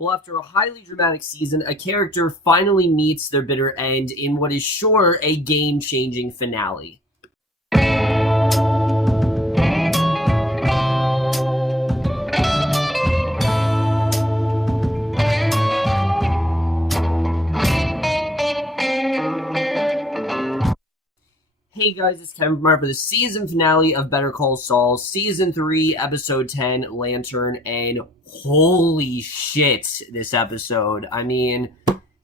Well, after a highly dramatic season, a character finally meets their bitter end in what is sure a game-changing finale. Hey guys, it's Kevin for the season finale of Better Call Saul, Season 3, Episode 10, Lantern, and holy shit, this episode. I mean,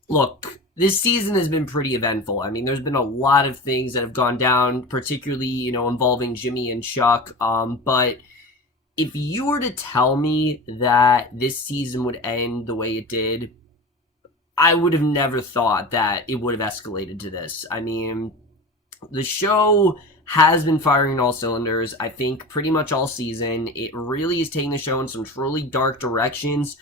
look, this season has been pretty eventful. I mean, there's been a lot of things that have gone down, particularly, involving Jimmy and Chuck, but if you were to tell me that this season would end the way it did, I would have never thought that it would have escalated to this. I mean, the show has been firing on all cylinders, I think, pretty much all season. It really is taking the show in some truly dark directions,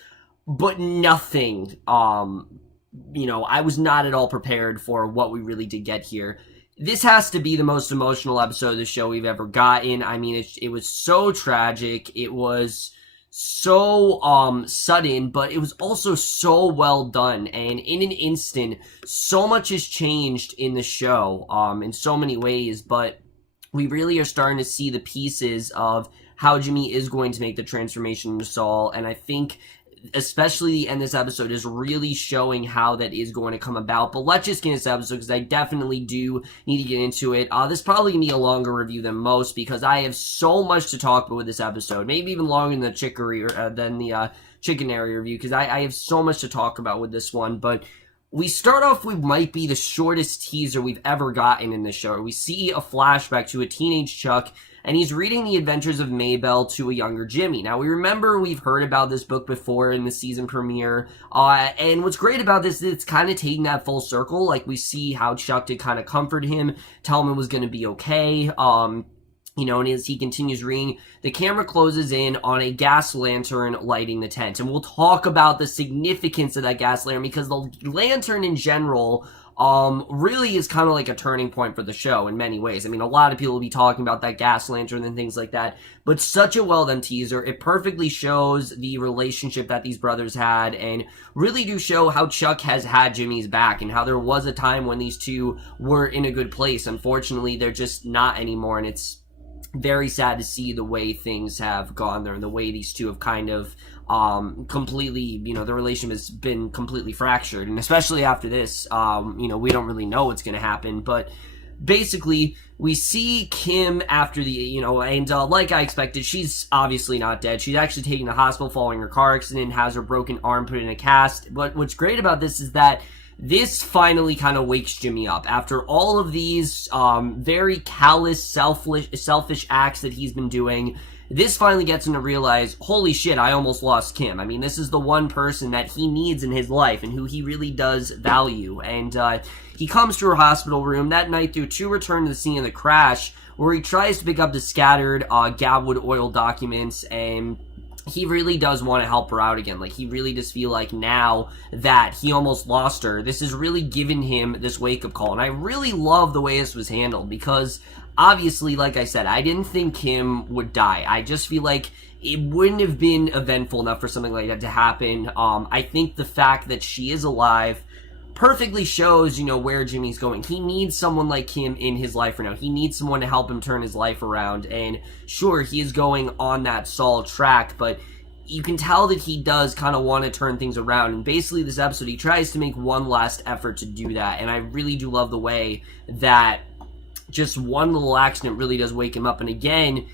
but nothing, I was not at all prepared for what we really did get here. This has to be the most emotional episode of the show we've ever gotten. I mean, it was so tragic. It was so sudden, but it was also so well done, and in an instant so much has changed in the show in so many ways, but we really are starting to see the pieces of how Jimmy is going to make the transformation into Saul, and I think especially the end of this episode is really showing how that is going to come about. But let's just get into this episode, because I definitely do need to get into it. This is probably going to be a longer review than most, because I have so much to talk about with this episode. Maybe even longer than the Chickenary review, because I have so much to talk about with this one. But we start off with might be the shortest teaser we've ever gotten in this show. We see a flashback to a teenage Chuck, and he's reading the adventures of Maybelle to a younger Jimmy. Now, we remember we've heard about this book before in the season premiere, and what's great about this is it's kind of taking that full circle. Like, we see how Chuck did kind of comfort him, tell him it was going to be okay, and as he continues reading, the camera closes in on a gas lantern lighting the tent. And we'll talk about the significance of that gas lantern, because the lantern in general really is kind of like a turning point for the show in many ways. I mean, a lot of people will be talking about that gas lantern and things like that, but such a well-done teaser. It perfectly shows the relationship that these brothers had, and really do show how Chuck has had Jimmy's back, and how there was a time when these two were in a good place. Unfortunately, they're just not anymore, and it's very sad to see the way things have gone there, and the way these two have kind of completely, the relationship has been completely fractured. And especially after this, we don't really know what's going to happen, but basically we see Kim after the, and like I expected, she's obviously not dead. She's actually taken to the hospital following her car accident, has her broken arm put in a cast. But what's great about this is that this finally kind of wakes Jimmy up after all of these very callous, selfish acts that he's been doing. This finally gets him to realize, holy shit, I almost lost Kim. I mean, this is the one person that he needs in his life and who he really does value. And he comes to her hospital room that night to return to the scene of the crash, where he tries to pick up the scattered Galwood oil documents, and he really does want to help her out again. Like, he really does feel like now that he almost lost her, this has really given him this wake-up call. And I really love the way this was handled, because obviously, like I said, I didn't think Kim would die. I just feel like it wouldn't have been eventful enough for something like that to happen. I think the fact that she is alive perfectly shows, where Jimmy's going. He needs someone like Kim in his life right now. He needs someone to help him turn his life around. And sure, he is going on that Saul track, but you can tell that he does kind of want to turn things around. And basically this episode, he tries to make one last effort to do that. And I really do love the way that just one little accident really does wake him up. And again,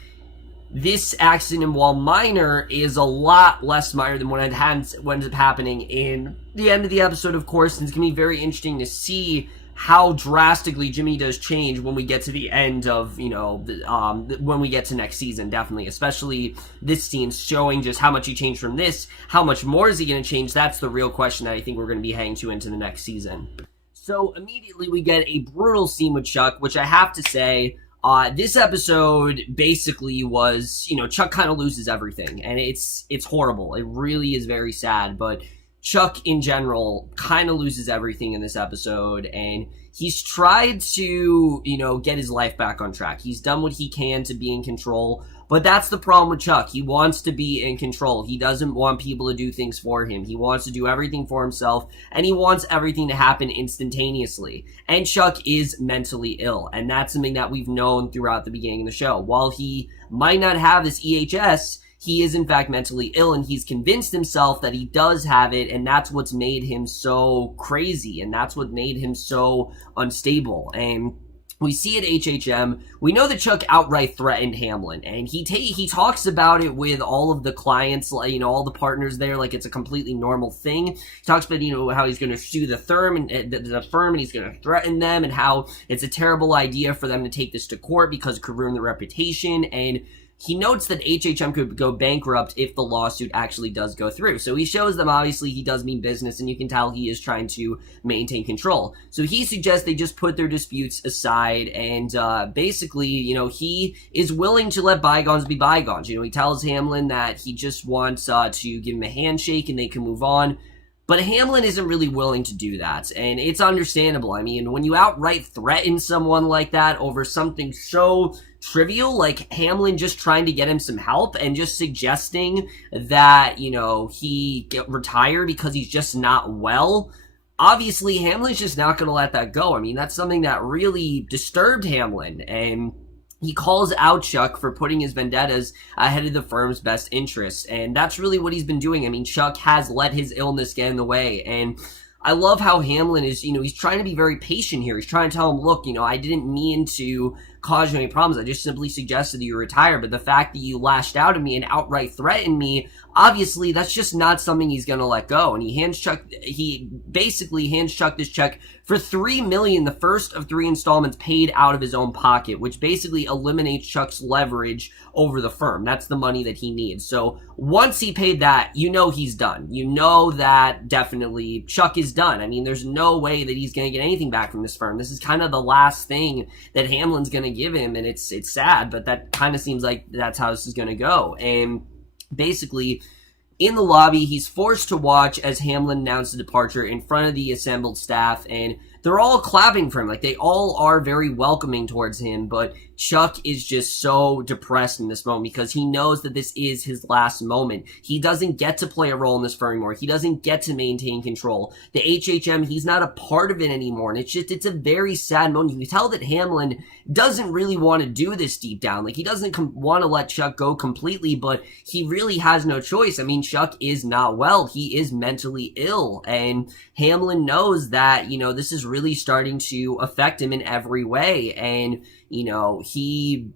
this accident, while minor, is a lot less minor than what ends up happening in the end of the episode, of course. And it's going to be very interesting to see how drastically Jimmy does change when we get to the end of, when we get to next season, definitely. Especially this scene showing just how much he changed from this. How much more is he going to change? That's the real question that I think we're going to be heading to into the next season. So immediately we get a brutal scene with Chuck, which I have to say, this episode basically was, Chuck kind of loses everything, and it's horrible. It really is very sad, but Chuck in general kind of loses everything in this episode, and he's tried to, get his life back on track. He's done what he can to be in control, But that's the problem with Chuck. He wants to be in control. He doesn't want people to do things for him. He wants to do everything for himself, and he wants everything to happen instantaneously. And Chuck is mentally ill, and that's something that we've known throughout the beginning of the show. While he might not have this EHS, he is in fact mentally ill, and he's convinced himself that he does have it, and that's what's made him so crazy, and that's what made him so unstable. And we see at HHM, we know that Chuck outright threatened Hamlin, and he talks about it with all of the clients, all the partners there, like it's a completely normal thing. He talks about, how he's going to sue the firm, and he's going to threaten them, and how it's a terrible idea for them to take this to court because it could ruin their reputation, and he notes that HHM could go bankrupt if the lawsuit actually does go through. So he shows them, obviously, he does mean business, and you can tell he is trying to maintain control. So he suggests they just put their disputes aside, and basically, he is willing to let bygones be bygones. He tells Hamlin that he just wants to give him a handshake and they can move on. But Hamlin isn't really willing to do that, and it's understandable. I mean, when you outright threaten someone like that over something so trivial, like Hamlin just trying to get him some help and just suggesting that, he retire because he's just not well, obviously Hamlin's just not going to let that go. I mean, that's something that really disturbed Hamlin, and he calls out Chuck for putting his vendettas ahead of the firm's best interests, and that's really what he's been doing. I mean, Chuck has let his illness get in the way, and I love how Hamlin is, he's trying to be very patient here. He's trying to tell him, look, I didn't mean to cause you any problems. I just simply suggested that you retire, but the fact that you lashed out at me and outright threatened me, obviously that's just not something he's going to let go. And he basically hands Chuck this check for $3 million, the first of 3 installments paid out of his own pocket, which basically eliminates Chuck's leverage over the firm. That's the money that he needs. So once he paid that, he's done. That definitely Chuck is done. I mean, there's no way that he's going to get anything back from this firm. This is kind of the last thing that Hamlin's going to give him, and it's sad, but that kind of seems like that's how this is going to go. And basically, in the lobby, he's forced to watch as Hamlin announced the departure in front of the assembled staff, and they're all clapping for him. Like, they all are very welcoming towards him, but Chuck is just so depressed in this moment because he knows that this is his last moment. He doesn't get to play a role in this firm anymore. He doesn't get to maintain control. The HHM, he's not a part of it anymore, and it's a very sad moment. You can tell that Hamlin doesn't really want to do this deep down. Like, he doesn't want to let Chuck go completely, but he really has no choice. I mean, Chuck is not well. He is mentally ill, and Hamlin knows that, this is really starting to affect him in every way, and he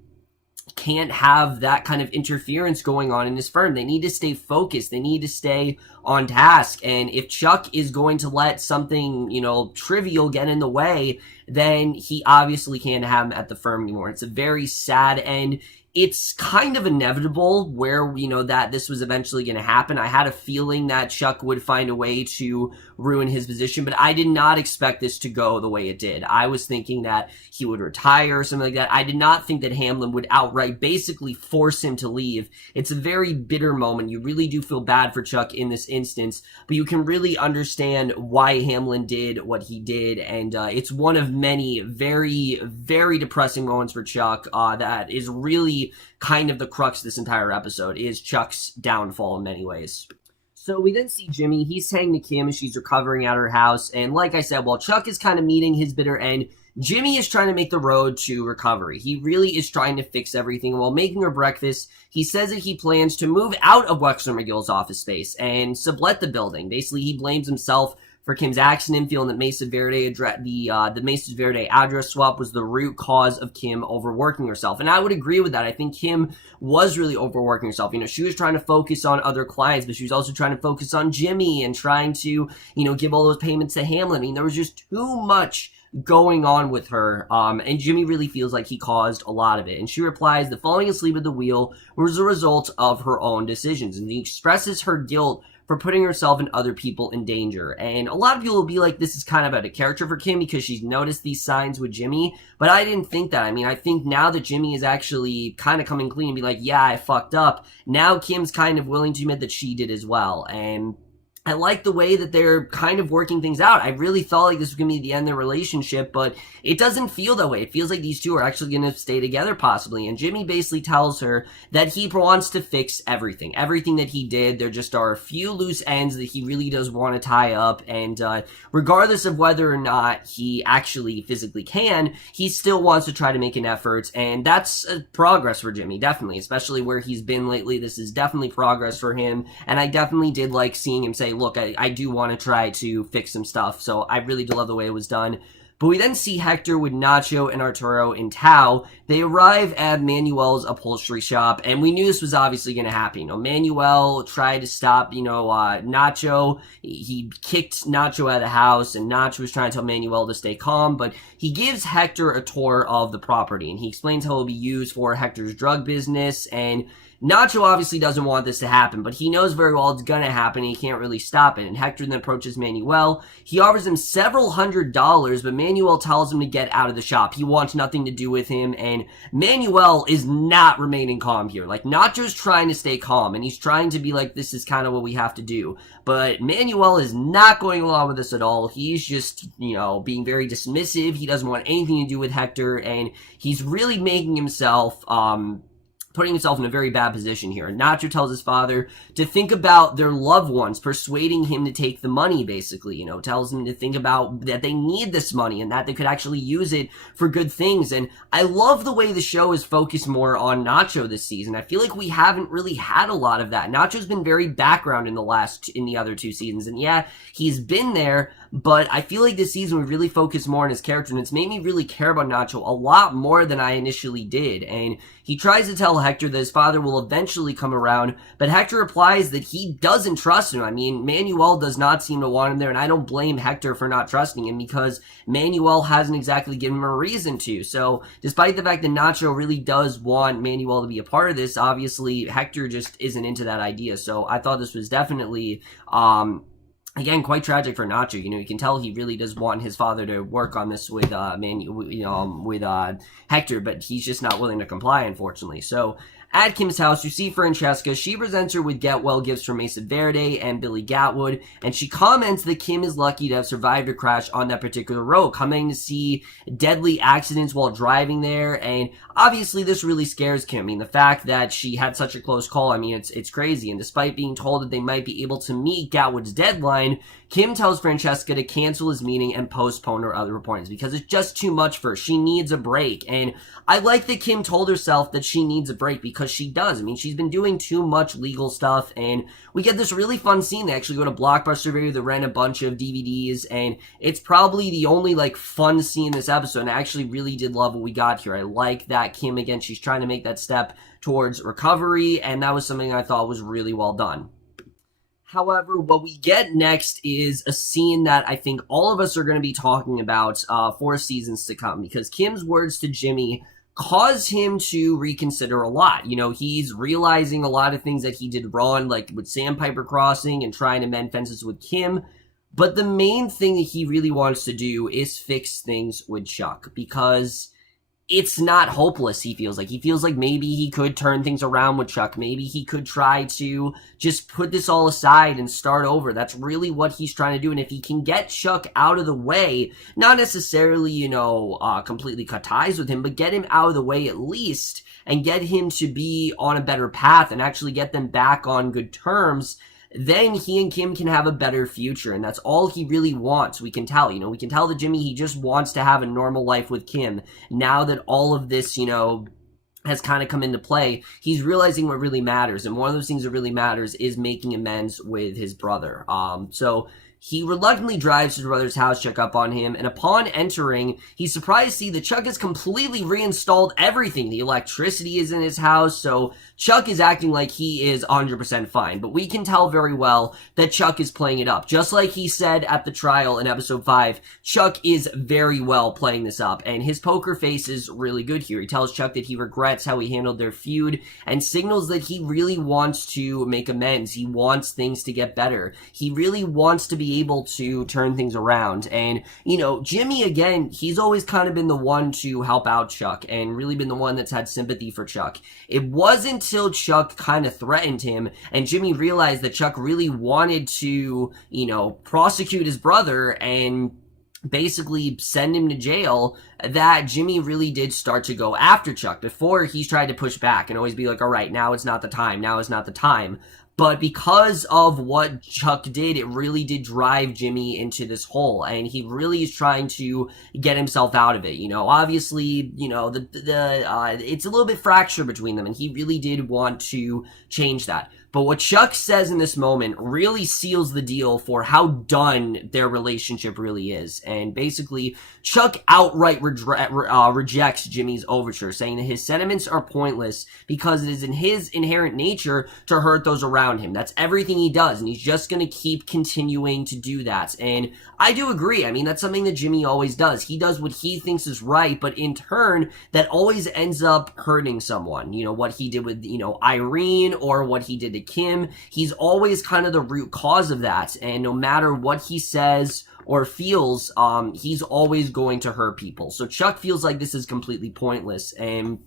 can't have that kind of interference going on in his firm. They need to stay focused. They need to stay on task. And if Chuck is going to let something, trivial get in the way, then he obviously can't have him at the firm anymore. It's a very sad end. It's kind of inevitable where, that this was eventually going to happen. I had a feeling that Chuck would find a way to ruin his position, but I did not expect this to go the way it did. I was thinking that he would retire or something like that. I did not think that Hamlin would outright basically force him to leave. It's a very bitter moment. You really do feel bad for Chuck in this instance, but you can really understand why Hamlin did what he did, and it's one of many very, very depressing moments for Chuck that is really kind of the crux of this entire episode, is Chuck's downfall in many ways. So we then see Jimmy. He's saying to Kim as she's recovering at her house, and like I said, while Chuck is kind of meeting his bitter end, Jimmy is trying to make the road to recovery. He really is trying to fix everything. While making her breakfast, he says that he plans to move out of Wexler McGill's office space and sublet the building. Basically, he blames himself for Kim's accident, feeling that Mesa Verde the Mesa Verde address swap was the root cause of Kim overworking herself. And I would agree with that. I think Kim was really overworking herself. She was trying to focus on other clients, but she was also trying to focus on Jimmy and trying to, give all those payments to Hamlin. I mean, there was just too much going on with her, and Jimmy really feels like he caused a lot of it. And she replies that falling asleep at the wheel was a result of her own decisions, and he expresses her guilt for putting herself and other people in danger. And a lot of people will be like, this is kind of out of character for Kim because she's noticed these signs with Jimmy, but I didn't think that. I mean, I think now that Jimmy is actually kind of coming clean and be like, yeah, I fucked up, now Kim's kind of willing to admit that she did as well. And I like the way that they're kind of working things out. I really thought like this was going to be the end of their relationship, but it doesn't feel that way. It feels like these two are actually going to stay together possibly. And Jimmy basically tells her that he wants to fix everything. Everything that he did, there just are a few loose ends that he really does want to tie up. And regardless of whether or not he actually physically can, he still wants to try to make an effort. And that's progress for Jimmy, definitely, especially where he's been lately. This is definitely progress for him. And I definitely did like seeing him say, look, I do want to try to fix some stuff. So I really do love the way it was done. But we then see Hector with Nacho and Arturo and Tao. They arrive at Manuel's upholstery shop, and we knew this was obviously going to happen. You know, Manuel tried to stop, Nacho. He kicked Nacho out of the house, and Nacho was trying to tell Manuel to stay calm, but he gives Hector a tour of the property, and he explains how it'll be used for Hector's drug business, and Nacho obviously doesn't want this to happen, but he knows very well it's gonna happen and he can't really stop it. And Hector then approaches Manuel. He offers him several $100s, but Manuel tells him to get out of the shop. He wants nothing to do with him, and Manuel is not remaining calm here. Like, Nacho's trying to stay calm, and he's trying to be like, this is kind of what we have to do. But Manuel is not going along with this at all. He's just, being very dismissive. He doesn't want anything to do with Hector, and he's really making himself, putting himself in a very bad position here. And Nacho tells his father to think about their loved ones, persuading him to take the money, basically, tells him to think about that they need this money and that they could actually use it for good things. And I love the way the show is focused more on Nacho this season. I feel like we haven't really had a lot of that. Nacho's been very background in the other two seasons. And yeah, he's been there, but I feel like this season we really focus more on his character, and it's made me really care about Nacho a lot more than I initially did. And he tries to tell Hector that his father will eventually come around, but Hector replies that he doesn't trust him. I mean, Manuel does not seem to want him there, and I don't blame Hector for not trusting him because Manuel hasn't exactly given him a reason to. So, despite the fact that Nacho really does want Manuel to be a part of this, obviously Hector just isn't into that idea. So, I thought this was definitely, again, quite tragic for Nacho. You can tell he really does want his father to work on this with Hector, but he's just not willing to comply, unfortunately. So, at Kim's house, you see Francesca. She presents her with get well gifts from Mesa Verde and Billy Gatwood, and she comments that Kim is lucky to have survived a crash on that particular road, coming to see deadly accidents while driving there, and obviously this really scares Kim. I mean, the fact that she had such a close call, I mean, it's crazy, and despite being told that they might be able to meet Gatwood's deadline, Kim tells Francesca to cancel his meeting and postpone her other appointments because it's just too much for her. She needs a break, and I like that Kim told herself that she needs a break because she does. I mean, she's been doing too much legal stuff, and we get this really fun scene. They actually go to Blockbuster Video, they rent a bunch of DVDs, and it's probably the only, fun scene in this episode, and I actually really did love what we got here. I like that Kim, again, she's trying to make that step towards recovery, and that was something I thought was really well done. However, what we get next is a scene that I think all of us are going to be talking about for seasons to come, because Kim's words to Jimmy cause him to reconsider a lot. He's realizing a lot of things that he did wrong, like with Sandpiper Crossing and trying to mend fences with Kim. But the main thing that he really wants to do is fix things with Chuck, because it's not hopeless, he feels like. He feels like maybe he could turn things around with Chuck. Maybe he could try to just put this all aside and start over. That's really what he's trying to do. And if he can get Chuck out of the way, not necessarily, completely cut ties with him, but get him out of the way at least and get him to be on a better path and actually get them back on good terms, then he and Kim can have a better future, and that's all he really wants. We can tell, we can tell that Jimmy, he just wants to have a normal life with Kim. Now that all of this, has kind of come into play, he's realizing what really matters, and one of those things that really matters is making amends with his brother. So he reluctantly drives to his brother's house, check up on him, and upon entering, he's surprised to see that Chuck has completely reinstalled everything. The electricity is in his house, so Chuck is acting like he is 100% fine, but we can tell very well that Chuck is playing it up. Just like he said at the trial in episode 5, Chuck is very well playing this up, and his poker face is really good here. He tells Chuck that he regrets how he handled their feud, and signals that he really wants to make amends. He wants things to get better. He really wants to be be able to turn things around. And, you know, Jimmy, again, he's always kind of been the one to help out Chuck and really been the one that's had sympathy for Chuck. It wasn't until Chuck kind of threatened him and Jimmy realized that Chuck really wanted to, you know, prosecute his brother and basically send him to jail, that Jimmy really did start to go after Chuck. Before, he's tried to push back and always be like, all right, now is not the time, now is not the time. But because of what Chuck did, it really did drive Jimmy into this hole, and he really is trying to get himself out of it. You know, obviously, you know, it's a little bit fractured between them, and he really did want to change that. But what Chuck says in this moment really seals the deal for how done their relationship really is. And basically, Chuck outright rejects Jimmy's overture, saying that his sentiments are pointless because it is in his inherent nature to hurt those around him. That's everything he does, and he's just going to keep continuing to do that. And I do agree. I mean, that's something that Jimmy always does. He does what he thinks is right, but in turn, that always ends up hurting someone. You know, what he did with, you know, Irene, or what he did to Kim. He's always kind of the root cause of that, and no matter what he says or feels, he's always going to hurt people. So Chuck feels like this is completely pointless, and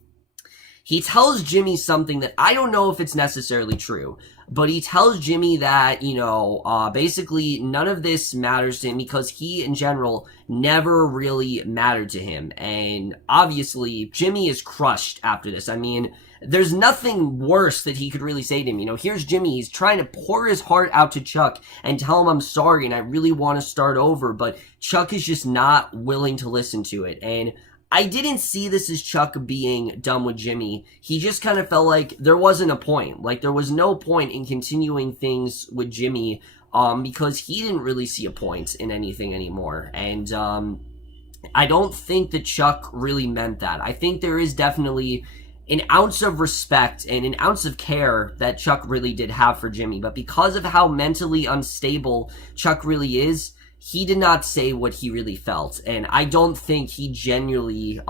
he tells Jimmy something that I don't know if it's necessarily true, but he tells Jimmy that, you know, basically none of this matters to him because he, in general, never really mattered to him. And obviously, Jimmy is crushed after this. I mean, there's nothing worse that he could really say to him. You know, here's Jimmy. He's trying to pour his heart out to Chuck and tell him, I'm sorry and I really want to start over. But Chuck is just not willing to listen to it. And I didn't see this as Chuck being done with Jimmy. He just kind of felt like there wasn't a point. Like, there was no point in continuing things with Jimmy because he didn't really see a point in anything anymore. And I don't think that Chuck really meant that. I think there is definitely an ounce of respect and an ounce of care that Chuck really did have for Jimmy. But because of how mentally unstable Chuck really is, he did not say what he really felt, and I don't think he genuinely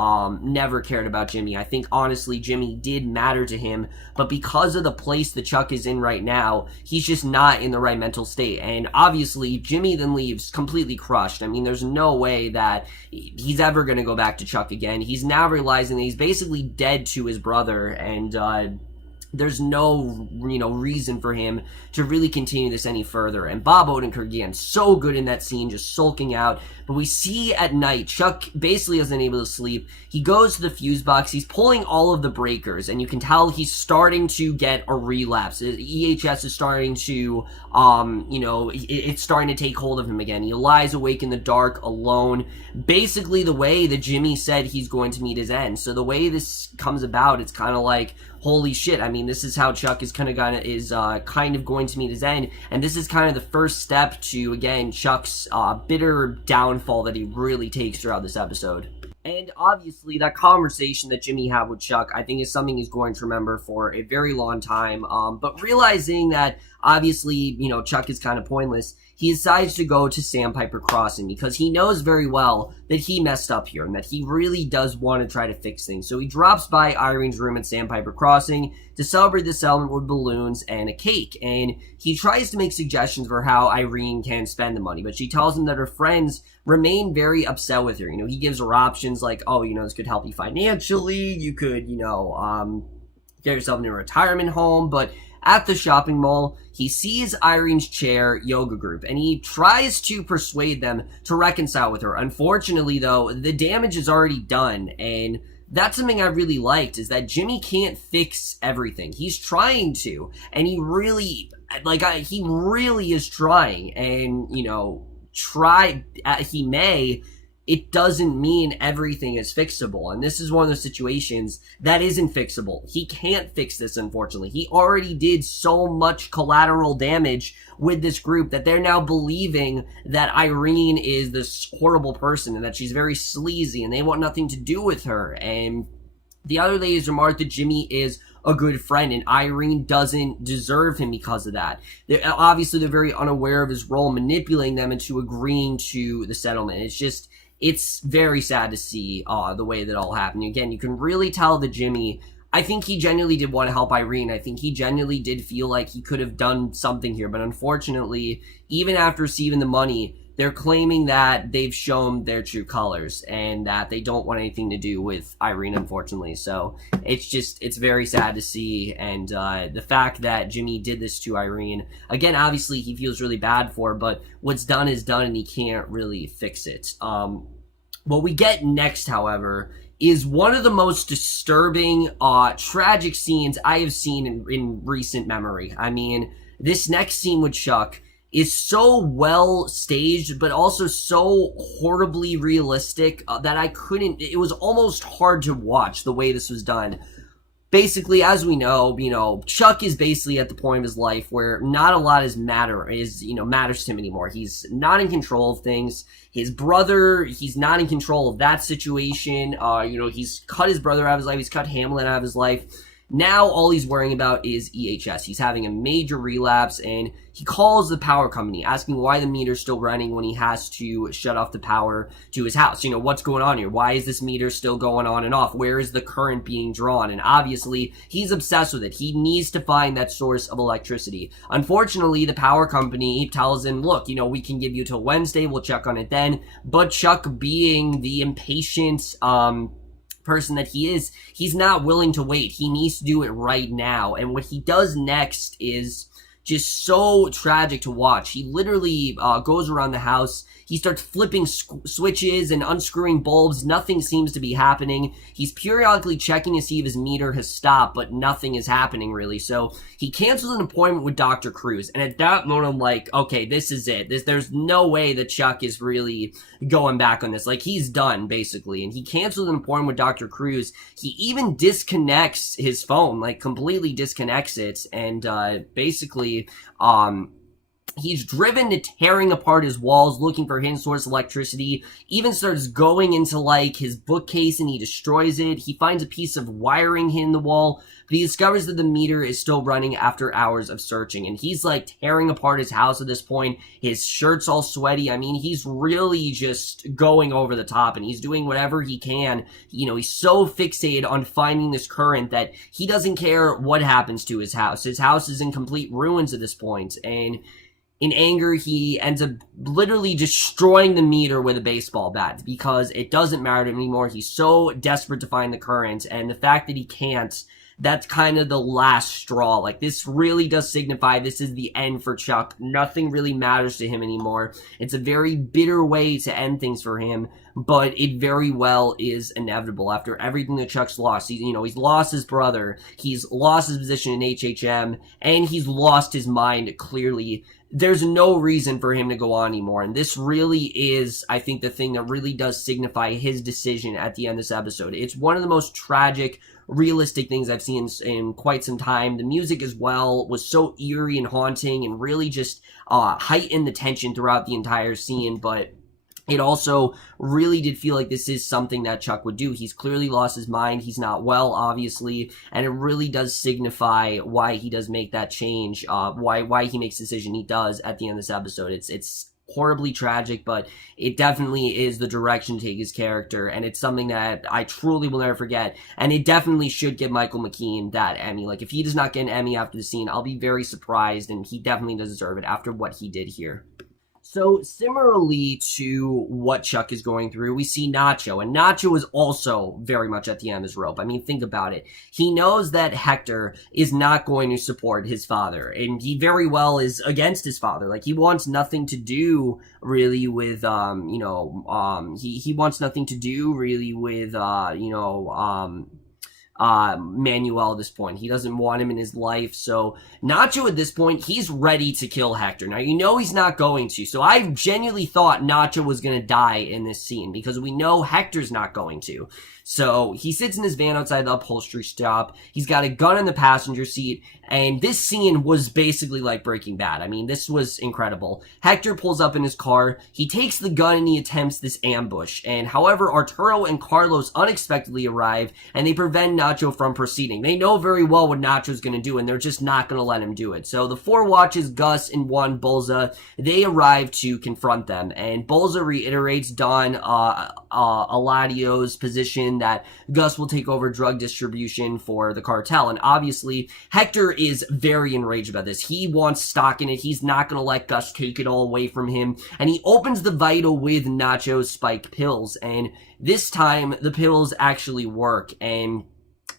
never cared about Jimmy. I think, honestly, Jimmy did matter to him, but because of the place that Chuck is in right now, he's just not in the right mental state, and obviously, Jimmy then leaves completely crushed. I mean, there's no way that he's ever going to go back to Chuck again. He's now realizing that he's basically dead to his brother, and there's no, you know, reason for him to really continue this any further. And Bob Odenkirk, again, so good in that scene, just sulking out. But we see at night, Chuck basically isn't able to sleep. He goes to the fuse box. He's pulling all of the breakers, and you can tell he's starting to get a relapse. EHS is starting to, you know, it's starting to take hold of him again. He lies awake in the dark, alone. Basically, the way that Jimmy said he's going to meet his end. So the way this comes about, it's kind of like, holy shit, I mean, this is how Chuck is kind of going to meet his end, and this is kind of the first step to, again, Chuck's bitter downfall that he really takes throughout this episode. And obviously, that conversation that Jimmy had with Chuck, I think, is something he's going to remember for a very long time. But realizing that, obviously, you know, Chuck is kind of pointless, he decides to go to Sandpiper Crossing because he knows very well that he messed up here and that he really does want to try to fix things. So he drops by Irene's room at Sandpiper Crossing to celebrate the settlement with balloons and a cake. And he tries to make suggestions for how Irene can spend the money, but she tells him that her friends remain very upset with her. You know, he gives her options like, oh, you know, this could help you financially. You could, you know, get yourself in a retirement home. But at the shopping mall, he sees Irene's chair yoga group, and he tries to persuade them to reconcile with her. Unfortunately, though, the damage is already done, and that's something I really liked, is that Jimmy can't fix everything. He's trying to, and he really is trying, and, you know, he may, it doesn't mean everything is fixable. And this is one of those situations that isn't fixable. He can't fix this, unfortunately. He already did so much collateral damage with this group that they're now believing that Irene is this horrible person and that she's very sleazy and they want nothing to do with her. And the other ladies remarked that Jimmy is a good friend, and Irene doesn't deserve him because of that. Obviously, they're very unaware of his role, manipulating them into agreeing to the settlement. It's very sad to see the way that all happened. Again, you can really tell that Jimmy, I think he genuinely did want to help Irene. I think he genuinely did feel like he could have done something here. But unfortunately, even after receiving the money, they're claiming that they've shown their true colors and that they don't want anything to do with Irene, unfortunately. So it's very sad to see. And the fact that Jimmy did this to Irene, again, obviously he feels really bad for her, but what's done is done and he can't really fix it. What we get next, however, is one of the most disturbing, tragic scenes I have seen in recent memory. I mean, this next scene with Chuck is so well staged, but also so horribly realistic that it was almost hard to watch the way this was done. Basically, as we know, Chuck is basically at the point of his life where not a lot matters to him anymore. He's not in control of things. His brother, he's not in control of that situation. He's cut his brother out of his life. He's cut Hamlin out of his life. Now all he's worrying about is EHS. He's having a major relapse, and he calls the power company asking why the meter's still running when he has to shut off the power to his house. What's going on here? Why is this meter still going on and off? Where is the current being drawn? And obviously, he's obsessed with it. He needs to find that source of electricity. Unfortunately, the power company tells him, look, we can give you till Wednesday. We'll check on it then. But Chuck, being the impatient, person that he is, he's not willing to wait. He needs to do it right now. And what he does next is just so tragic to watch. He literally goes around the house. He starts flipping switches and unscrewing bulbs. Nothing seems to be happening. He's periodically checking to see if his meter has stopped, but nothing is happening really. So he cancels an appointment with Dr. Cruz. And at that moment, I'm like, okay, this is it. There's no way that Chuck is really going back on this. Like, he's done, basically. And he cancels an appointment with Dr. Cruz. He even disconnects his phone, like completely disconnects it. And basically, he's driven to tearing apart his walls, looking for hidden source of electricity, even starts going into, like, his bookcase and he destroys it. He finds a piece of wiring hidden in the wall, but he discovers that the meter is still running after hours of searching. And he's, like, tearing apart his house at this point. His shirt's all sweaty. I mean, he's really just going over the top, and he's doing whatever he can. He's so fixated on finding this current that he doesn't care what happens to his house. His house is in complete ruins at this point, and in anger, he ends up literally destroying the meter with a baseball bat because it doesn't matter to him anymore. He's so desperate to find the current, and the fact that he can't, that's kind of the last straw. Like, this really does signify this is the end for Chuck. Nothing really matters to him anymore. It's a very bitter way to end things for him, but it very well is inevitable after everything that Chuck's lost. He's lost his brother, he's lost his position in HHM, and he's lost his mind clearly. There's no reason for him to go on anymore. And this really is, I think, the thing that really does signify his decision at the end of this episode. It's one of the most tragic, realistic things I've seen in quite some time. The music as well was so eerie and haunting and really just heightened the tension throughout the entire scene. But it also really did feel like this is something that Chuck would do. He's clearly lost his mind. He's not well, obviously, and it really does signify why he does make that change, why he makes the decision he does at the end of this episode. It's horribly tragic, but it definitely is the direction to take his character, and it's something that I truly will never forget, and it definitely should give Michael McKean that Emmy. Like, if he does not get an Emmy after the scene, I'll be very surprised, and he definitely does deserve it after what he did here. So, similarly to what Chuck is going through, we see Nacho, and Nacho is also very much at the end of his rope. I mean, think about it. He knows that Hector is not going to support his father, and he very well is against his father. Like, he wants nothing to do really with, he wants nothing to do really with, Manuel at this point. He doesn't want him in his life. So Nacho at this point, he's ready to kill Hector. Now, he's not going to. So I genuinely thought Nacho was going to die in this scene because we know Hector's not going to. So he sits in his van outside the upholstery shop. He's got a gun in the passenger seat. And this scene was basically like Breaking Bad. I mean, this was incredible. Hector pulls up in his car. He takes the gun and he attempts this ambush. And however, Arturo and Carlos unexpectedly arrive and they prevent Nacho from proceeding. They know very well what Nacho's going to do, and they're just not going to let him do it. So the 4 watches, Gus and 1 Bulza, they arrive to confront them, and Bulza reiterates Don Eladio's position that Gus will take over drug distribution for the cartel, and obviously Hector is very enraged about this. He wants stock in it. He's not going to let Gus take it all away from him, and he opens the Vital with Nacho's spike pills, and this time the pills actually work, and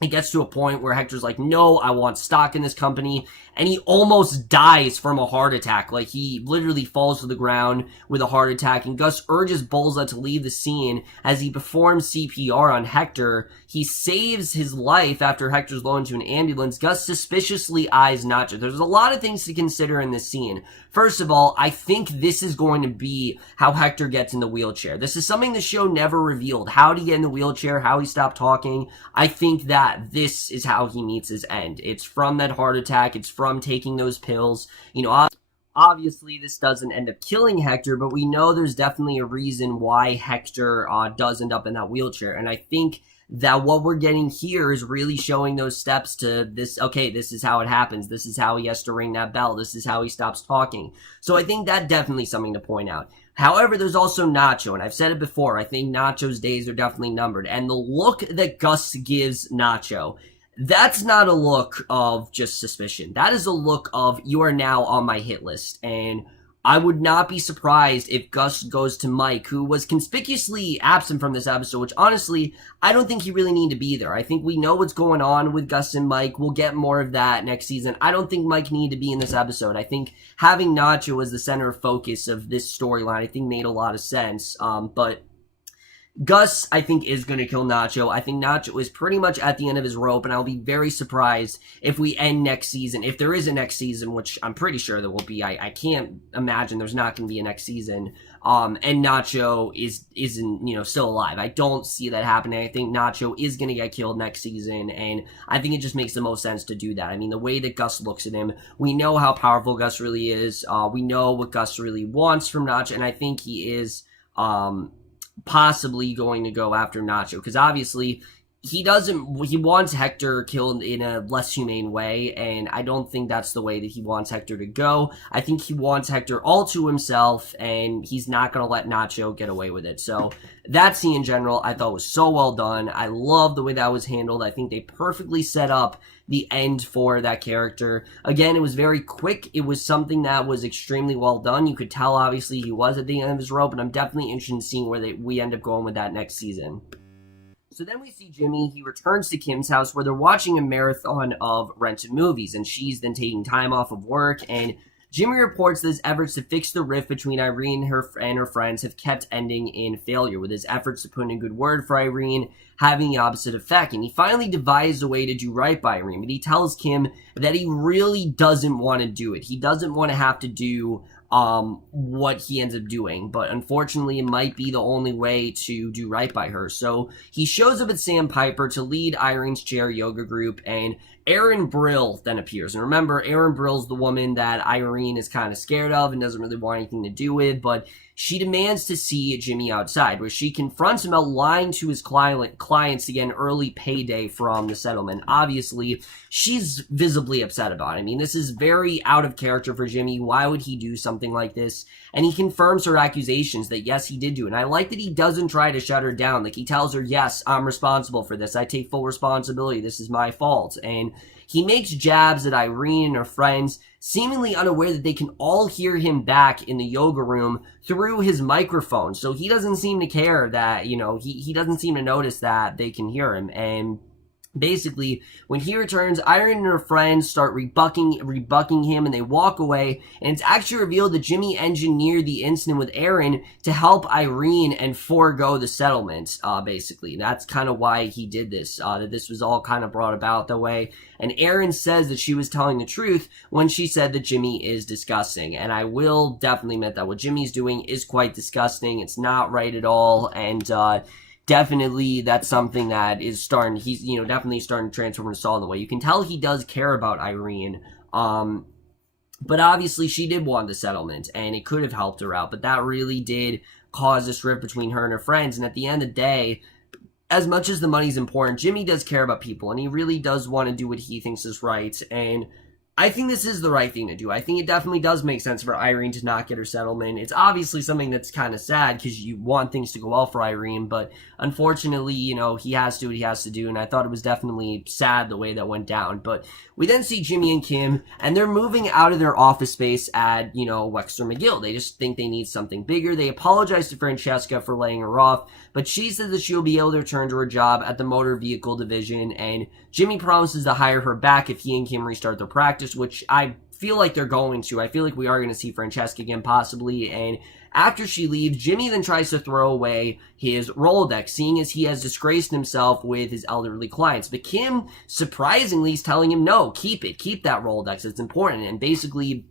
it gets to a point where Hector's like, no, I want stock in this company, and he almost dies from a heart attack. Like, he literally falls to the ground with a heart attack, and Gus urges Bulza to leave the scene. As he performs CPR on Hector, he saves his life after Hector's lowered into an ambulance. Gus suspiciously eyes Nacho. There's a lot of things to consider in this scene. First of all, I think this is going to be how Hector gets in the wheelchair. This is something the show never revealed. How did he get in the wheelchair? How he stopped talking? I think that this is how he meets his end. It's from that heart attack. It's from taking those pills. You know, obviously this doesn't end up killing Hector, but we know there's definitely a reason why Hector does end up in that wheelchair. And I think that what we're getting here is really showing those steps to this. Okay, this is how it happens. This is how he has to ring that bell. This is how he stops talking. So I think that definitely something to point out. However, there's also Nacho, and I've said it before, I think Nacho's days are definitely numbered. And the look that Gus gives Nacho, that's not a look of just suspicion. That is a look of, you are now on my hit list. And I would not be surprised if Gus goes to Mike, who was conspicuously absent from this episode, which honestly, I don't think he really needed to be there. I think we know what's going on with Gus and Mike. We'll get more of that next season. I don't think Mike needed to be in this episode. I think having Nacho as the center of focus of this storyline, I think made a lot of sense. But Gus, I think, is going to kill Nacho. I think Nacho is pretty much at the end of his rope, and I'll be very surprised if we end next season. If there is a next season, which I'm pretty sure there will be. I can't imagine there's not going to be a next season. And Nacho isn't, you know, still alive. I don't see that happening. I think Nacho is going to get killed next season, and I think it just makes the most sense to do that. I mean, the way that Gus looks at him, we know how powerful Gus really is. We know what Gus really wants from Nacho, and I think he is, possibly going to go after Nacho, because obviously he wants Hector killed in a less humane way, and I don't think that's the way that he wants Hector to go. I think he wants Hector all to himself, and he's not going to let Nacho get away with it. So that scene in general, I thought was so well done. I love the way that was handled. I think they perfectly set up the end for that character. Again, it was very quick. It was something that was extremely well done. You could tell, obviously, he was at the end of his rope, and I'm definitely interested in seeing where we end up going with that next season. So then we see Jimmy. He returns to Kim's house where they're watching a marathon of rented movies, and she's then taking time off of work, and Jimmy reports that his efforts to fix the rift between Irene and her friends have kept ending in failure, with his efforts to put in a good word for Irene having the opposite effect. And he finally devised a way to do right by Irene, but he tells Kim that he really doesn't want to do it. He doesn't want to have to do what he ends up doing, but unfortunately it might be the only way to do right by her. So he shows up at Sandpiper to lead Irene's chair yoga group, and Erin Brill then appears. And remember, Erin Brill's the woman that Irene is kind of scared of and doesn't really want anything to do with, but she demands to see Jimmy outside, where she confronts him about lying to his clients to get an early payday from the settlement. Obviously, she's visibly upset about it. I mean, this is very out of character for Jimmy. Why would he do something like this? And he confirms her accusations that, yes, he did do it. And I like that he doesn't try to shut her down. Like, he tells her, yes, I'm responsible for this. I take full responsibility. This is my fault. And he makes jabs at Irene and her friends, seemingly unaware that they can all hear him back in the yoga room through his microphone. So he doesn't seem to care that, you know, he doesn't seem to notice that they can hear him. And basically, when he returns, Irene and her friends start rebucking him, and they walk away. And it's actually revealed that Jimmy engineered the incident with Erin to help Irene and forego the settlement, basically. That's kind of why he did this, that this was all kind of brought about that way. And Erin says that she was telling the truth when she said that Jimmy is disgusting. And I will definitely admit that what Jimmy's doing is quite disgusting. It's not right at all, and definitely that's something that is starting, he's, you know, definitely starting to transform into Saul in the way. You can tell he does care about Irene, but obviously she did want the settlement, and it could have helped her out, but that really did cause this rift between her and her friends. And at the end of the day, as much as the money's important, Jimmy does care about people, and he really does want to do what he thinks is right, and I think this is the right thing to do. I think it definitely does make sense for Irene to not get her settlement. It's obviously something that's kind of sad because you want things to go well for Irene, but unfortunately, he has to do what he has to do, and I thought it was definitely sad the way that went down. But we then see Jimmy and Kim, and they're moving out of their office space at, Wexler McGill. They just think they need something bigger. They apologize to Francesca for laying her off, but she says that she'll be able to return to her job at the motor vehicle division, and Jimmy promises to hire her back if he and Kim restart their practice, which I feel like they're going to. I feel like we are going to see Francesca again, possibly, and after she leaves, Jimmy then tries to throw away his Rolodex, seeing as he has disgraced himself with his elderly clients. But Kim, surprisingly, is telling him, no, keep that Rolodex, it's important, and basically,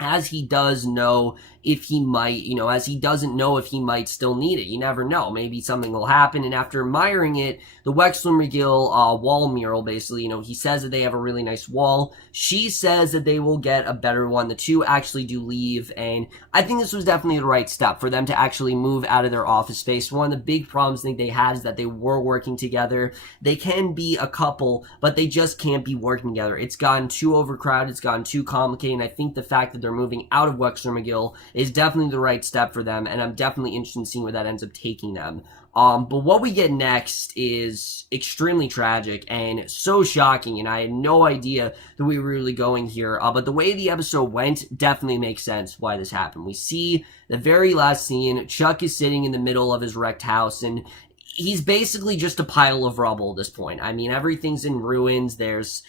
as he does know if he might, as he doesn't know if he might still need it. You never know. Maybe something will happen. And after admiring it, the Wexler McGill wall mural, basically, he says that they have a really nice wall. She says that they will get a better one. The two actually do leave. And I think this was definitely the right step for them to actually move out of their office space. One of the big problems I think they had is that they were working together. They can be a couple, but they just can't be working together. It's gotten too overcrowded. It's gotten too complicated. And I think the fact that they're moving out of Wexler McGill is definitely the right step for them, and I'm definitely interested in seeing where that ends up taking them. But what we get next is extremely tragic and so shocking, and I had no idea that we were really going here. But the way the episode went definitely makes sense why this happened. We see the very last scene. Chuck is sitting in the middle of his wrecked house, and he's basically just a pile of rubble at this point. I mean, everything's in ruins. There's,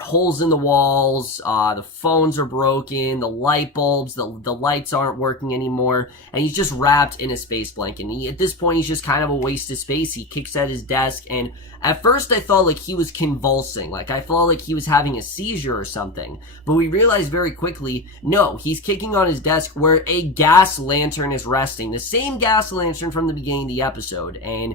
holes in the walls, the phones are broken, the light bulbs, the lights aren't working anymore, and he's just wrapped in a space blanket. And at this point, he's just kind of a waste of space. He kicks at his desk, and at first I thought like he was convulsing, like I felt like he was having a seizure or something, but we realized very quickly, no, he's kicking on his desk where a gas lantern is resting, the same gas lantern from the beginning of the episode, and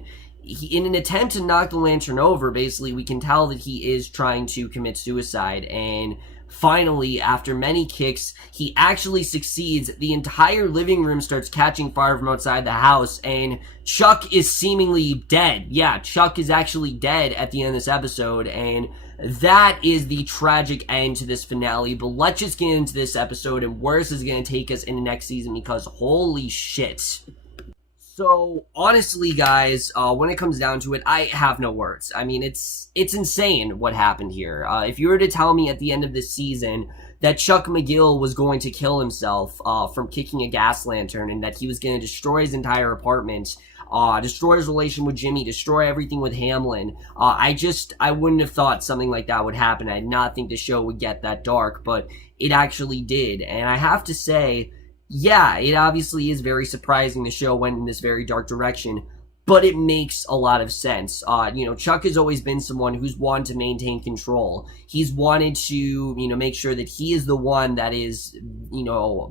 in an attempt to knock the lantern over, basically, we can tell that he is trying to commit suicide, and finally, after many kicks, he actually succeeds. The entire living room starts catching fire from outside the house, and Chuck is seemingly dead. Yeah, Chuck is actually dead at the end of this episode, and that is the tragic end to this finale. But let's just get into this episode and where this is going to take us in the next season, because holy shit. So, honestly, guys, when it comes down to it, I have no words. I mean, it's insane what happened here. If you were to tell me at the end of this season that Chuck McGill was going to kill himself from kicking a gas lantern, and that he was going to destroy his entire apartment, destroy his relation with Jimmy, destroy everything with Hamlin, I wouldn't have thought something like that would happen. I did not think the show would get that dark, but it actually did. And I have to say, yeah, it obviously is very surprising the show went in this very dark direction, but it makes a lot of sense. Chuck has always been someone who's wanted to maintain control. He's wanted to, make sure that he is the one that is,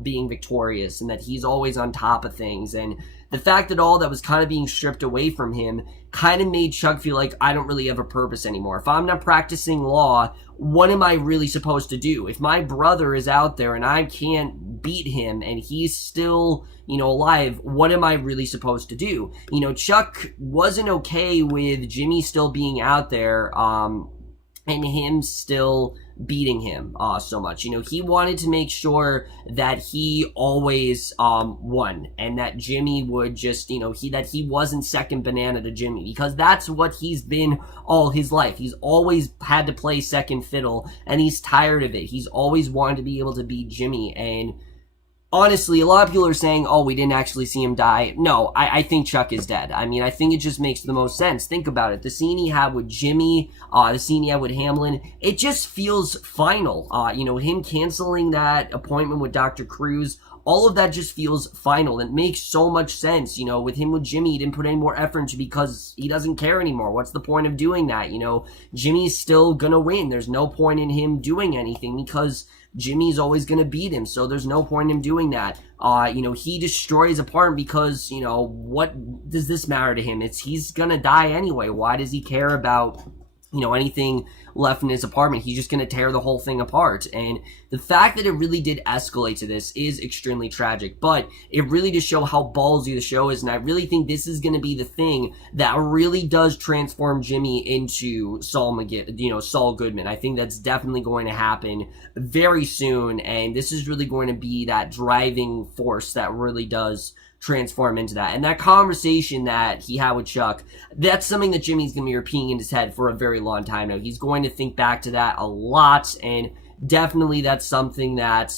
being victorious, and that he's always on top of things. And the fact that all that was kind of being stripped away from him kind of made Chuck feel like, I don't really have a purpose anymore. If I'm not practicing law, what am I really supposed to do? If my brother is out there and I can't beat him and he's still, alive, what am I really supposed to do? Chuck wasn't okay with Jimmy still being out there, and him still beating him so much. He wanted to make sure that he always won, and that Jimmy would just, that he wasn't second banana to Jimmy, because that's what he's been all his life. He's always had to play second fiddle, and he's tired of it. He's always wanted to be able to beat Jimmy, and honestly, a lot of people are saying, oh, we didn't actually see him die. No, I think Chuck is dead. I mean, I think it just makes the most sense. Think about it. The scene he had with Jimmy, the scene he had with Hamlin, it just feels final. Him canceling that appointment with Dr. Cruz, all of that just feels final. It makes so much sense. With him with Jimmy, he didn't put any more effort into because he doesn't care anymore. What's the point of doing that? Jimmy's still gonna win. There's no point in him doing anything because Jimmy's always going to beat him, so there's no point in him doing that. He destroys his apartment because, what does this matter to him? He's going to die anyway. Why does he care about, anything left in his apartment. He's just going to tear the whole thing apart. And the fact that it really did escalate to this is extremely tragic, but it really does show how ballsy the show is. And I really think this is going to be the thing that really does transform Jimmy into Saul Goodman. I think that's definitely going to happen very soon. And this is really going to be that driving force that really does transform into that. And that conversation that he had with Chuck, that's something that Jimmy's going to be repeating in his head for a very long time now. He's going to think back to that a lot, and definitely that's something that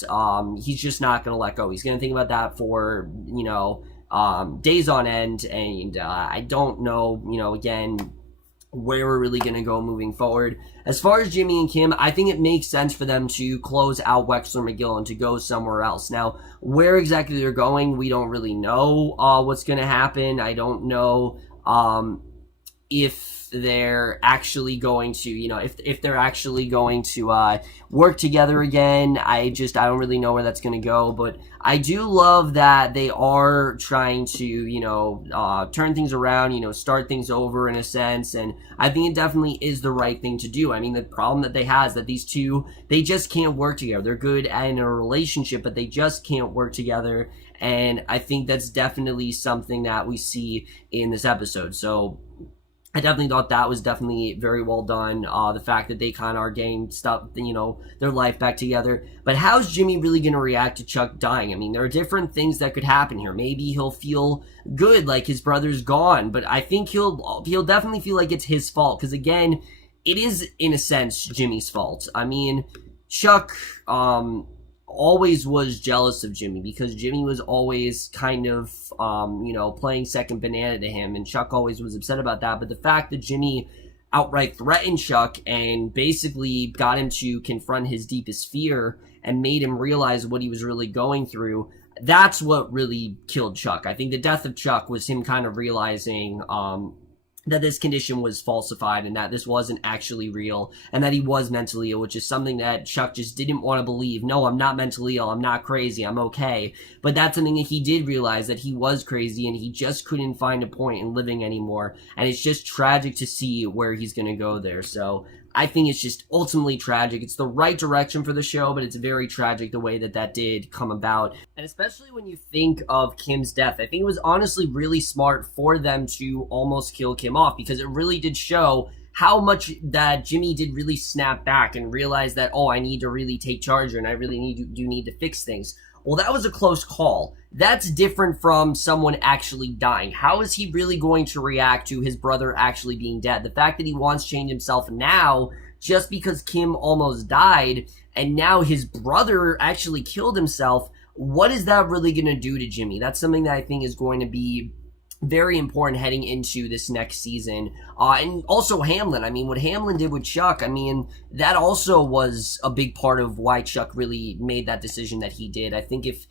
he's just not going to let go. He's going to think about that for, days on end, and I don't know, again, where we're really going to go moving forward. As far as Jimmy and Kim, I think it makes sense for them to close out Wexler McGill and to go somewhere else. Now, where exactly they're going, we don't really know what's going to happen. I don't know if they're actually going to, if they're actually going to work together again. I don't really know where that's going to go, but I do love that they are trying to, turn things around, start things over in a sense, and I think it definitely is the right thing to do. I mean, the problem that they have is that these two, they just can't work together. They're good in a relationship, but they just can't work together, and I think that's definitely something that we see in this episode. So I definitely thought that was definitely very well done. The fact that they kind of are getting stuff, their life back together. But how's Jimmy really going to react to Chuck dying? I mean, there are different things that could happen here. Maybe he'll feel good, like his brother's gone. But I think he'll definitely feel like it's his fault. Because again, it is, in a sense, Jimmy's fault. I mean, Chuck always was jealous of Jimmy because Jimmy was always kind of, playing second banana to him, and Chuck always was upset about that. But the fact that Jimmy outright threatened Chuck and basically got him to confront his deepest fear and made him realize what he was really going through, that's what really killed Chuck. I think the death of Chuck was him kind of realizing, that this condition was falsified and that this wasn't actually real and that he was mentally ill, which is something that Chuck just didn't want to believe. No, I'm not mentally ill. I'm not crazy. I'm okay. But that's something that he did realize, that he was crazy and he just couldn't find a point in living anymore. And it's just tragic to see where he's going to go there. So I think it's just ultimately tragic. It's the right direction for the show, but it's very tragic the way that did come about. And especially when you think of Kim's death, I think it was honestly really smart for them to almost kill Kim off, because it really did show how much that Jimmy did really snap back and realize that, I need to really take charge and I really need to fix things. Well, that was a close call. That's different from someone actually dying. How is he really going to react to his brother actually being dead? The fact that he wants to change himself now just because Kim almost died and now his brother actually killed himself, what is that really going to do to Jimmy? That's something that I think is going to be very important heading into this next season. And also Hamlin. I mean, what Hamlin did with Chuck, I mean, that also was a big part of why Chuck really made that decision that he did. I think if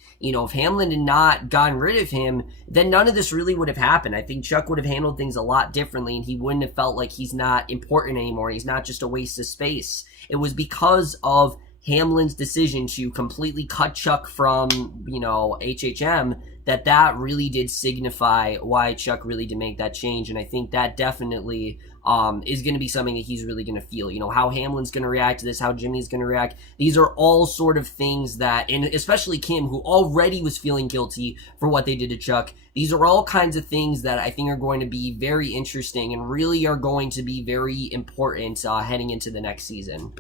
Hamlin had not gotten rid of him, then none of this really would have happened. I think Chuck would have handled things a lot differently, and he wouldn't have felt like he's not important anymore. He's not just a waste of space. It was because of Hamlin's decision to completely cut Chuck from, HHM, that really did signify why Chuck really did make that change. And I think that definitely is going to be something that he's really going to feel. How Hamlin's going to react to this, how Jimmy's going to react. These are all sort of things that, and especially Kim, who already was feeling guilty for what they did to Chuck. These are all kinds of things that I think are going to be very interesting and really are going to be very important heading into the next season.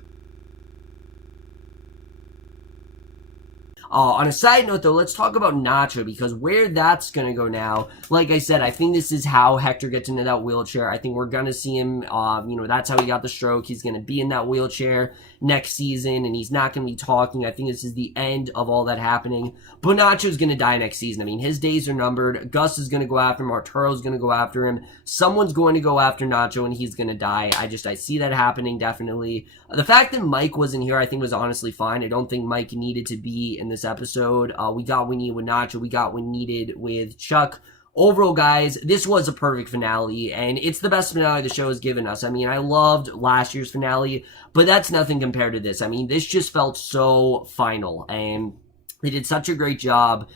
On a side note, though, let's talk about Nacho, because where that's going to go now, like I said, I think this is how Hector gets into that wheelchair. I think we're going to see him, that's how he got the stroke. He's going to be in that wheelchair next season, and he's not going to be talking. I think this is the end of all that happening. But Nacho's going to die next season. I mean, his days are numbered. Gus is going to go after him. Arturo's going to go after him. Someone's going to go after Nacho, and he's going to die. I see that happening, definitely. The fact that Mike wasn't here, I think, was honestly fine. I don't think Mike needed to be in this episode. We got what we needed with Nacho. We got what we needed with Chuck. Overall, guys, this was a perfect finale, and it's the best finale the show has given us. I mean, I loved last year's finale, but that's nothing compared to this. I mean, this just felt so final, and they did such a great job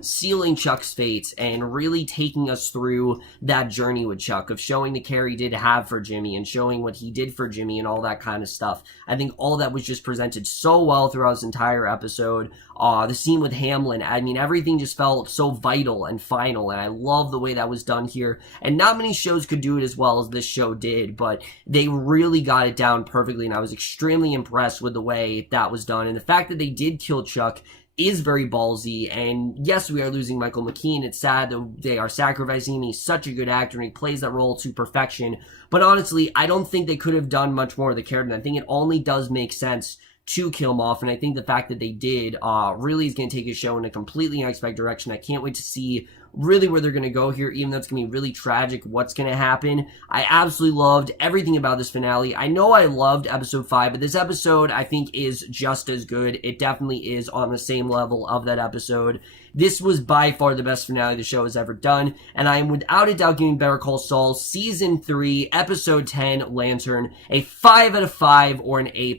sealing Chuck's fate and really taking us through that journey with Chuck, of showing the care he did have for Jimmy and showing what he did for Jimmy and all that kind of stuff. I think all that was just presented so well throughout this entire episode. The scene with Hamlin, I mean, everything just felt so vital and final, and I love the way that was done here. And not many shows could do it as well as this show did, but they really got it down perfectly, and I was extremely impressed with the way that was done. And the fact that they did kill Chuck is very ballsy, and yes, we are losing Michael McKean. It's sad that they are sacrificing him. He's such a good actor, and he plays that role to perfection. But honestly, I don't think they could have done much more of the character. I think it only does make sense to kill him off, and I think the fact that they did really is going to take his show in a completely unexpected direction. I can't wait to see really where they're going to go here, even though it's going to be really tragic what's going to happen. I absolutely loved everything about this finale. I know I loved episode 5, but this episode I think is just as good. It definitely is on the same level of that episode. This was by far the best finale the show has ever done, and I am without a doubt giving Better Call Saul Season 3, Episode 10, Lantern, a 5 out of 5 or an A+.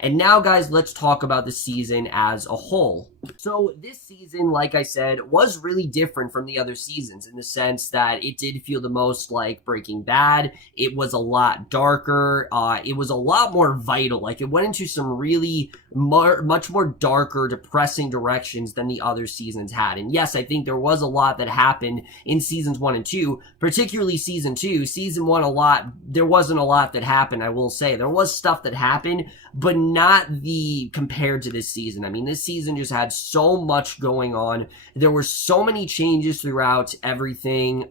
And now, guys, let's talk about the season as a whole. So this season, like I said, was really different from the other seasons in the sense that it did feel the most like Breaking Bad. It was a lot darker. It was a lot more vital. Like, it went into some really much more darker, depressing directions than the other seasons had. And yes, I think there was a lot that happened in seasons 1 and 2, particularly season 2. Season 1, there wasn't a lot that happened, I will say. There was stuff that happened, but not compared to this season. I mean, this season just had so much going on. There were so many changes throughout everything.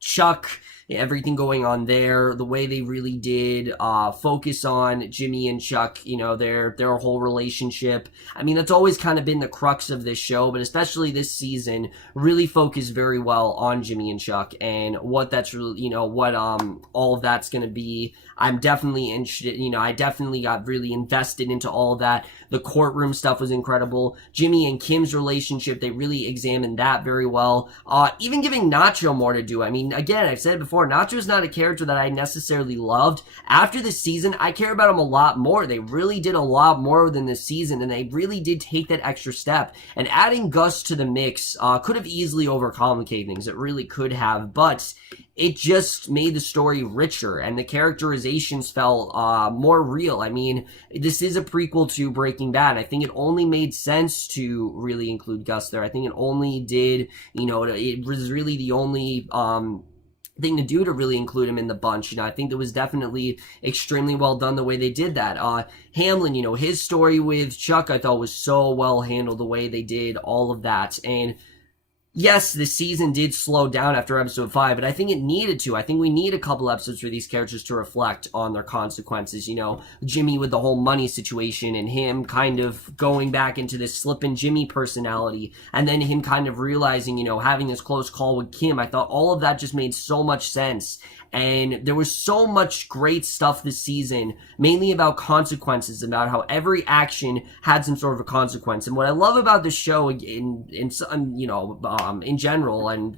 Chuck, everything going on there, the way they really did focus on Jimmy and Chuck, their whole relationship. I mean, that's always kind of been the crux of this show, but especially this season really focused very well on Jimmy and Chuck and what that's really, what all of that's going to be. I'm definitely interested, I definitely got really invested into all of that. The courtroom stuff was incredible. Jimmy and Kim's relationship, they really examined that very well. Even giving Nacho more to do. I mean, again, I've said it before, Nacho's not a character that I necessarily loved. After this season, I care about him a lot more. They really did a lot more than this season, and they really did take that extra step. And adding Gus to the mix could have easily overcomplicated things. It really could have, but it just made the story richer, and the characterizations felt more real. I mean, this is a prequel to Breaking Bad. I think it only made sense to really include Gus there. I think it only did, it was really the only thing to do to really include him in the bunch. I think it was definitely extremely well done the way they did that. Hamlin, his story with Chuck, I thought was so well handled the way they did all of that. And yes, the season did slow down after episode 5, but I think it needed to. I think we need a couple episodes for these characters to reflect on their consequences. Jimmy with the whole money situation and him kind of going back into this Slippin' Jimmy personality, and then him kind of realizing, having this close call with Kim. I thought all of that just made so much sense. And there was so much great stuff this season, mainly about consequences, about how every action had some sort of a consequence. And what I love about the show in general, and,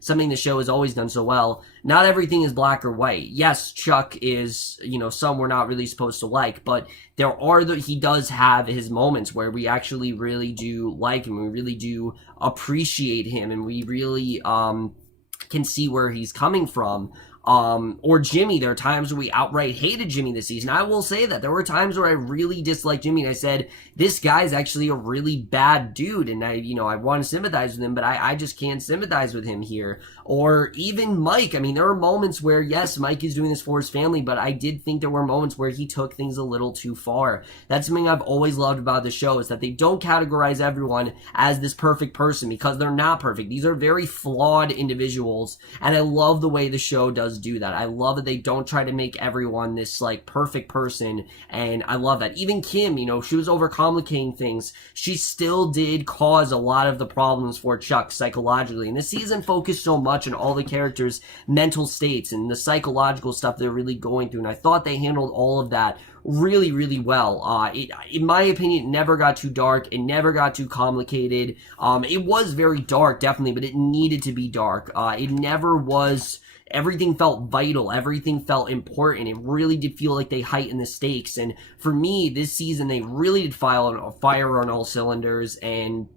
something the show has always done so well, not everything is black or white. Yes, Chuck is, some we're not really supposed to like, but he does have his moments where we actually really do like him, we really do appreciate him, and we really, can see where he's coming from. Or Jimmy, there are times where we outright hated Jimmy this season. I will say that there were times where I really disliked Jimmy, and I said, this guy's actually a really bad dude, and I want to sympathize with him, but I just can't sympathize with him here. Or even Mike. I mean, there are moments where, yes, Mike is doing this for his family, but I did think there were moments where he took things a little too far. That's something I've always loved about the show, is that they don't categorize everyone as this perfect person, because they're not perfect. These are very flawed individuals, and I love the way the show does do that. I love that they don't try to make everyone this perfect person, and I love that. Even Kim, she was overcomplicating things. She still did cause a lot of the problems for Chuck psychologically, and this season focused so much on all the characters' mental states and the psychological stuff they're really going through, and I thought they handled all of that really, really well. In my opinion, it never got too dark. It never got too complicated. It was very dark, definitely, but it needed to be dark. It never was... Everything felt vital. Everything felt important. It really did feel like they heightened the stakes. And for me, this season, they really did fire on all cylinders. And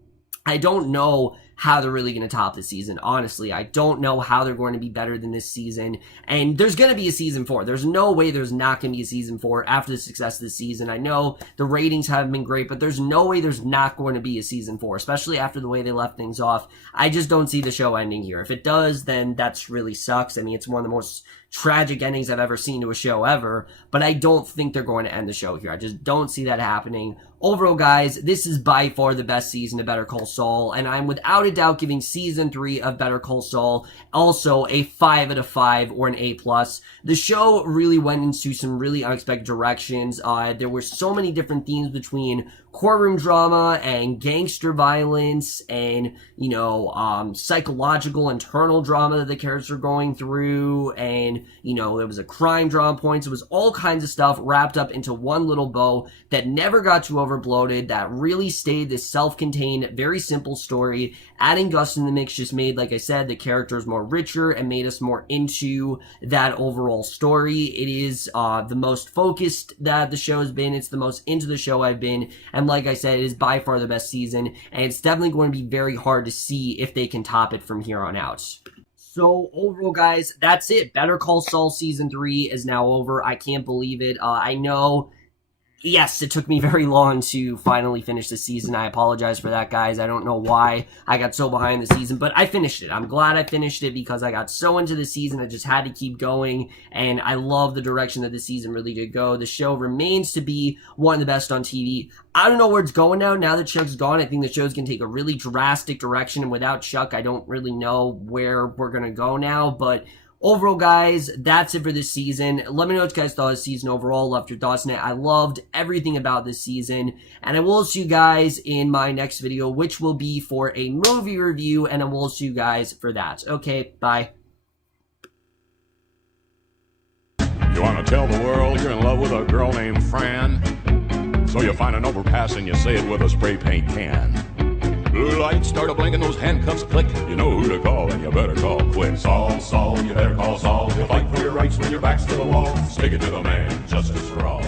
I don't know how they're really going to top this season. Honestly, I don't know how they're going to be better than this season. And there's going to be a season 4. There's no way there's not going to be a season 4 after the success of this season. I know the ratings haven't been great, but there's no way there's not going to be a season 4, especially after the way they left things off. I just don't see the show ending here. If it does, then that's really sucks. I mean, it's one of the most tragic endings I've ever seen to a show ever, but I don't think they're going to end the show here. I just don't see that happening. Overall, guys, this is by far the best season of Better Call Saul, and I'm without a doubt giving season 3 of Better Call Saul also a 5 out of 5 or an A+. The show really went into some really unexpected directions. There were so many different themes between courtroom drama and gangster violence and, you know, psychological internal drama that the characters are going through, and, you know, there was a crime drama points. It was all kinds of stuff wrapped up into one little bow that never got too overbloated, that really stayed this self-contained, very simple story. Adding Gus in the mix just made, like I said, the characters more richer and made us more into that overall story. It is the most focused that the show has been. It's the most into the show I've been, and like I said, it is by far the best season, and it's definitely going to be very hard to see if they can top it from here on out. So overall, guys, that's it. Better Call Saul Season 3 is now over. I can't believe it. I know... Yes, it took me very long to finally finish the season. I apologize for that, guys. I don't know why I got so behind the season, but I finished it. I'm glad I finished it because I got so into the season. I just had to keep going, and I love the direction that the season really did go. The show remains to be one of the best on TV. I don't know where it's going now. Now that Chuck's gone, I think the show's going to take a really drastic direction, and without Chuck, I don't really know where we're going to go now, but... Overall, guys, that's it for this season. Let me know what you guys thought of the season overall. Left your thoughts on it. I loved everything about this season. And I will see you guys in my next video, which will be for a movie review. And I will see you guys for that. Okay, bye. You want to tell the world you're in love with a girl named Fran? So you find an overpass and you say it with a spray paint can. Blue lights start a blinking, those handcuffs click. You know who to call, and you better call quick. Saul, Saul, you better call Saul. He'll fight for your rights when your back's to the wall. Stick it to the man, justice for all.